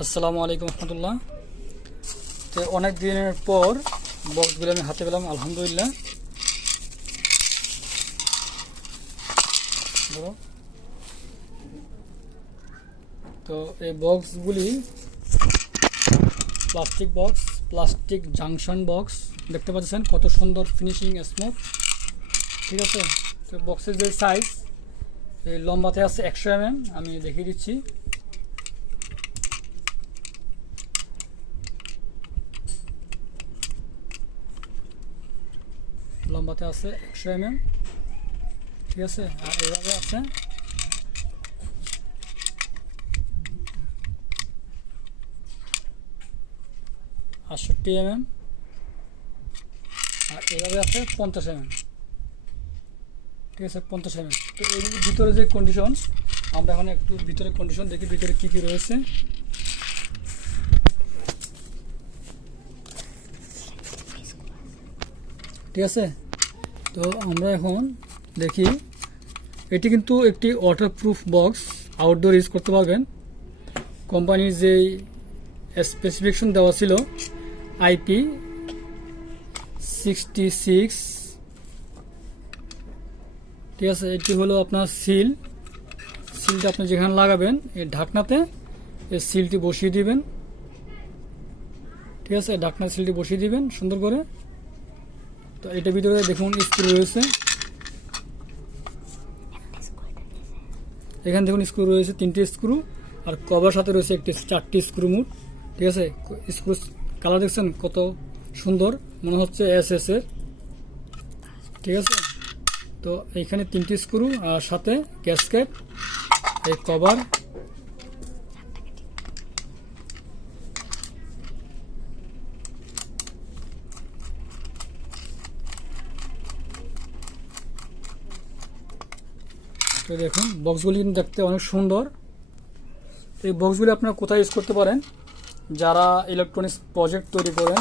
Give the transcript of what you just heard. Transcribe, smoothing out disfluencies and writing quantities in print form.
আসসালামু আলাইকুম রহমতুল্লাহ। তো অনেক দিনের পর বক্সগুলো আমি হাতে পেলাম, আলহামদুলিল্লাহ। তো এই বক্সগুলি প্লাস্টিক জাংশন বক্স, দেখতে পাচ্ছেন কত সুন্দর ফিনিশিং, স্মুথ। ঠিক আছে। তো বক্সের যে সাইজ, এই লম্বাতে আছে 100 mm, আমি দেখিয়ে দিচ্ছি। লম্বাতে আছে 100 mm, ঠিক আছে। আর এইভাবে আছে 68 mm, আর এইভাবে আছে 50 mm, ঠিক আছে, 50 mm। তো এর ভিতরে যে কন্ডিশন, আমরা এখন একটু ভিতরে কন্ডিশন দেখি, ভিতরে কি কি রয়েছে। ঠিক আছে। তো আমরা এখন দেখি, এটি কিন্তু একটি ওয়াটারপ্রুফ বক্স, আউটডোর ইউজ করতে পারবেন। কোম্পানির যেই স্পেসিফিকেশন দেওয়া ছিল IP66, ঠিক আছে। এটি হলো আপনার সিলটা আপনি যেখানে লাগাবেন, এই ঢাকনাতে এই সিলটি বসিয়ে দিবেন। ঠিক আছে, ঢাকনার সিলটি বসিয়ে দিবেন সুন্দর করে। তো এটার ভিতরে দেখুন স্ক্রু রয়েছে, এখানে দেখুন স্ক্রু রয়েছে 3টে স্ক্রু, আর কভার সাথে রয়েছে 4টি স্ক্রু মুট। ঠিক আছে, স্ক্রু কালার দেখছেন কত সুন্দর, মনে হচ্ছে SS এর। ঠিক আছে। তো এইখানে 3টি স্ক্রু আর সাথে গ্যাসকেট, এই কভার। তো দেখুন বক্সগুলি কিন্তু দেখতে অনেক সুন্দর। এই বক্সগুলি আপনারা কোথায় ইউজ করতে পারেন? যারা ইলেকট্রনিক্স প্রজেক্ট তৈরি করেন